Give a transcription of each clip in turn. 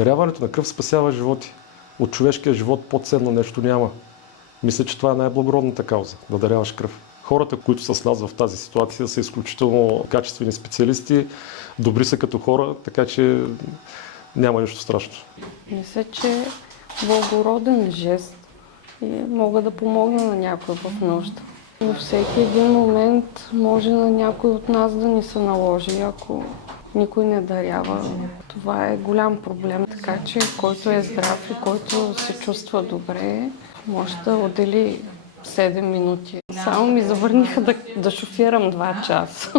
Даряването на кръв спасява животи. От човешкия живот по-ценно нещо няма. Мисля, че това е най-благородната кауза, да даряваш кръв. Хората, които са с нас в тази ситуация, са изключително качествени специалисти, добри са като хора, така че няма нищо страшно. Мисля, че благороден жест и мога да помогна на някой в нужда. Но всеки един момент може на някой от нас да ни се наложи, ако никой не дарява. Това е голям проблем, така че който е здрав и който се чувства добре, може да отдели 7 минути. Само ми завърниха да шофирам 2 часа.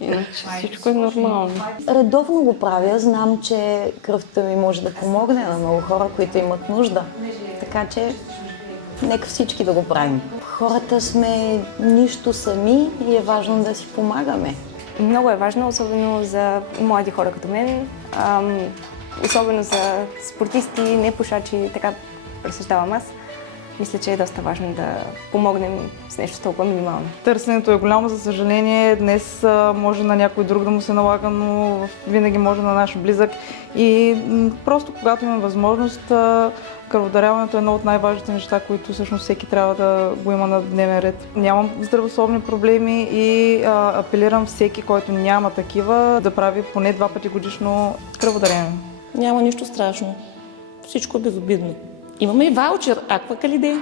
Иначе всичко е нормално. Редовно го правя. Знам, че кръвта ми може да помогне на много хора, които имат нужда. Така че нека всички да го правим. Хората сме нищо сами и е важно да си помагаме. Много е важно, особено за млади хора като мен, особено за спортисти, непушачи, така разсъждавам аз. Мисля, че е доста важно да помогнем с нещо толкова минимално. Търсенето е голямо, за съжаление. Днес може на някой друг да му се налага, но винаги може на наш близък. И просто когато имаме възможност, кръводаряването е едно от най-важните неща, които всъщност всеки трябва да го има на дневен ред. Нямам здравословни проблеми и апелирам всеки, който няма такива, да прави поне 2 пъти годишно кръводаряване. Няма нищо страшно. Всичко е безобидно. Имаме и ваучер, Аква Калидей.